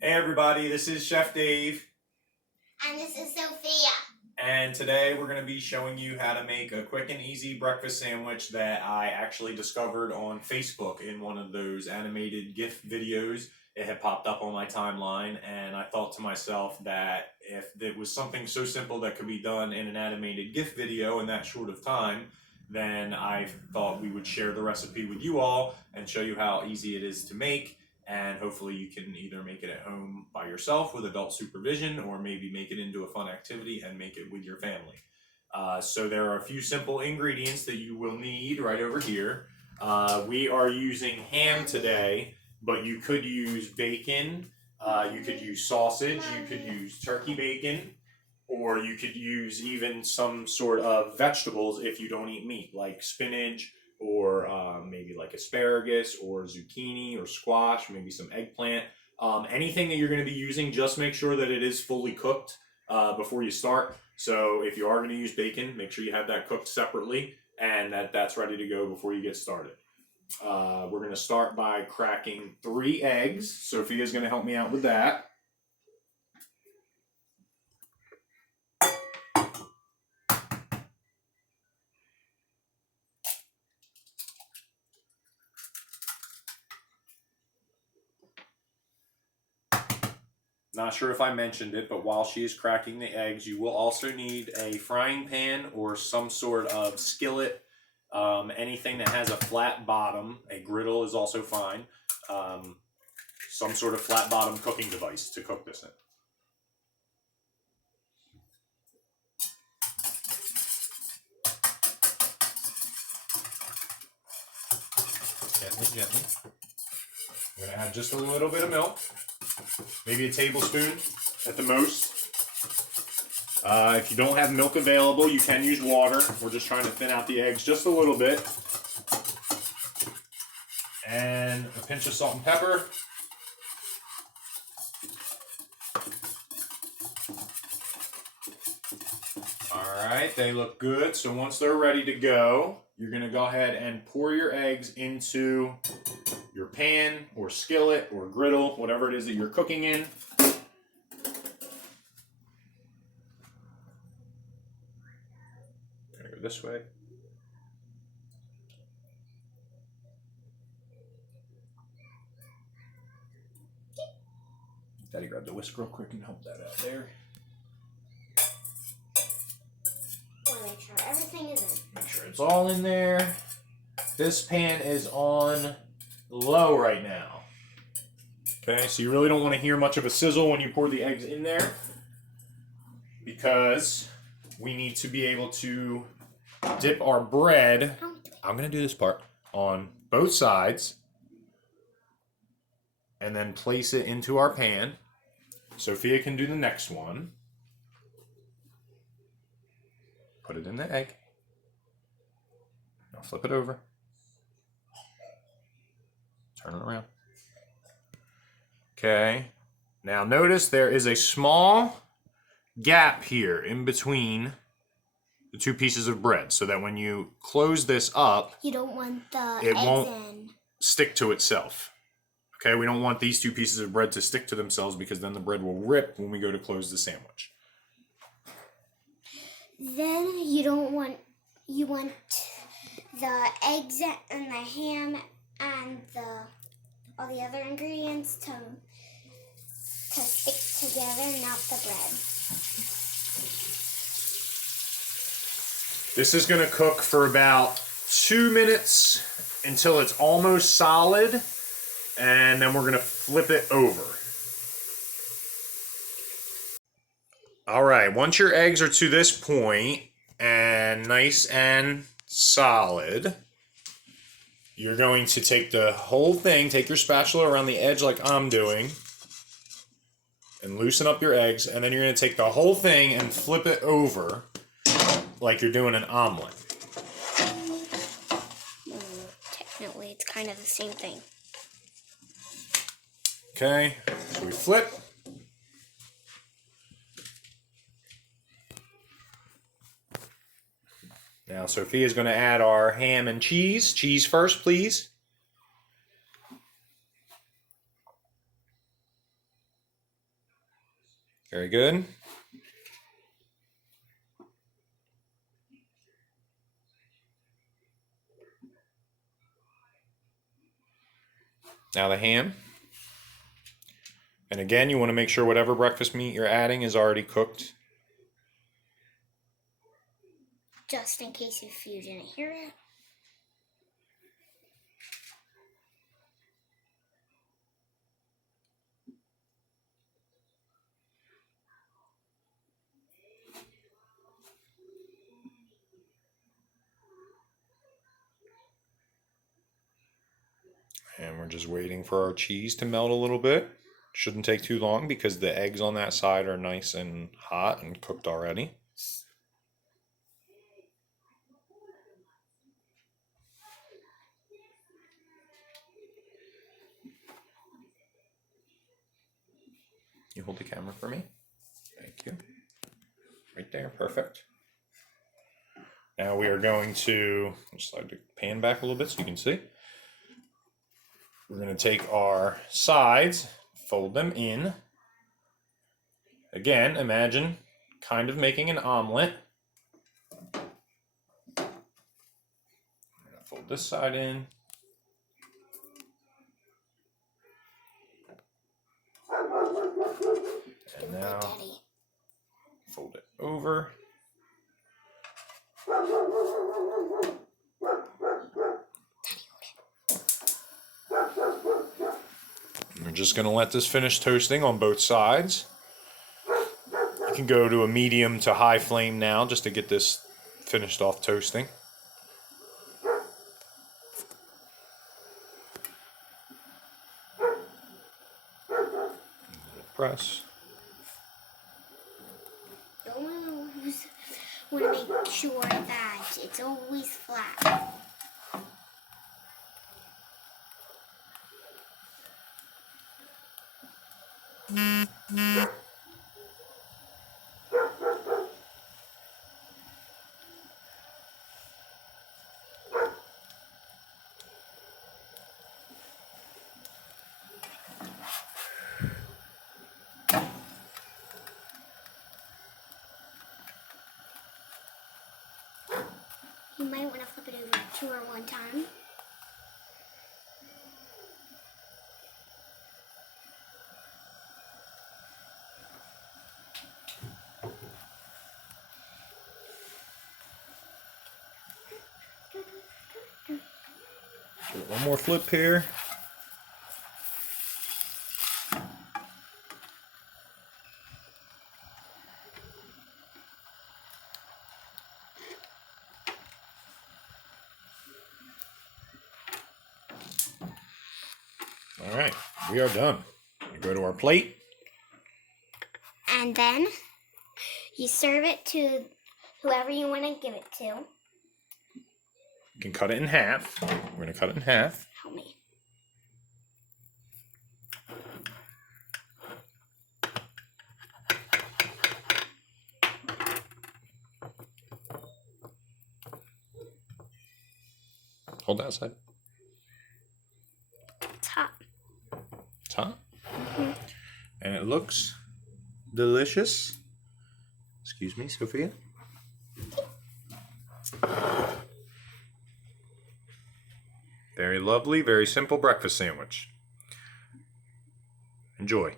Hey everybody, this is Chef Dave. And this is Sophia. And today we're going to be showing you how to make a quick and easy breakfast sandwich that I actually discovered on Facebook in one of those animated GIF videos. It had popped up on my timeline, and I thought to myself that if it was something so simple that could be done in an animated GIF video in that short of time, then I thought we would share the recipe with you all and show you how easy it is to make. And hopefully you can either make it at home by yourself with adult supervision, or maybe make it into a fun activity and make it with your family. So there are a few simple ingredients that you will need right over here. We are using ham today, but you could use bacon, you could use sausage, you could use turkey bacon, or you could use even some sort of vegetables if you don't eat meat, like spinach, or maybe like asparagus or zucchini or squash, maybe some eggplant. Anything that you're going to be using, just make sure that it is fully cooked before you start. So if you are going to use bacon, make sure you have that cooked separately and that's ready to go before you get started. We're going to start by cracking 3 eggs. Sophia's going to help me out with that. Not sure if I mentioned it, but while she is cracking the eggs, you will also need a frying pan or some sort of skillet, anything that has a flat bottom. A griddle is also fine. Some sort of flat bottom cooking device to cook this in. Gently, gently. I'm going to add just a little bit of milk. Maybe a tablespoon at the most. If you don't have milk available, you can use water. We're just trying to thin out the eggs just a little bit. And a pinch of salt and pepper. Alright, they look good. So once they're ready to go, you're going to go ahead and pour your eggs into your pan or skillet or griddle, whatever it is that you're cooking in. Gonna go this way. Daddy, grab the whisk real quick and help that out there. Make sure everything is in. Make sure it's all in there. This pan is on low right now. Okay, so you really don't want to hear much of a sizzle when you pour the eggs in there, because we need to be able to dip our bread, I'm going to do this part, on both sides, and then place it into our pan. Sophia can do the next one. Put it in the egg. Now flip it over. Turn it around. Okay. Now notice there is a small gap here in between the 2 pieces of bread, so that when you close this up, you don't want the it eggs won't in. stick to itself. Okay, we don't want these 2 pieces of bread to stick to themselves, because then the bread will rip when we go to close the sandwich. Then you want the eggs and the ham and all the other ingredients to stick together, not the bread. This is going to cook for about 2 minutes until it's almost solid, and then we're going to flip it over. All right, once your eggs are to this point and nice and solid, you're going to take the whole thing, take your spatula around the edge like I'm doing, and loosen up your eggs, and then you're going to take the whole thing and flip it over like you're doing an omelet. Technically, it's kind of the same thing. Okay, so we flip. Now Sophia's going to add our ham and cheese. Cheese first, please. Very good. Now the ham. And again, you want to make sure whatever breakfast meat you're adding is already cooked. Just in case if you didn't hear it. And we're just waiting for our cheese to melt a little bit. Shouldn't take too long because the eggs on that side are nice and hot and cooked already. You hold the camera for me. Thank you. Right there, perfect. Now we are going to slide the pan back a little bit so you can see. We're going to take our sides, fold them in. Again, imagine kind of making an omelet. I'm going to fold this side in. And now fold it over. We're just going to let this finish toasting on both sides. You can go to a medium to high flame now just to get this finished off toasting. Press. You always want to make sure that it's always flat. You might want to flip it over 2 or 1 time. One more flip here. All right, we are done. We go to our plate. And then you serve it to whoever you want to give it to. You can cut it in half. We're going to cut it in half. Help me. Hold that side. Top. Top. Mm-hmm. And it looks delicious. Excuse me, Sophia. Very lovely, very simple breakfast sandwich. Enjoy.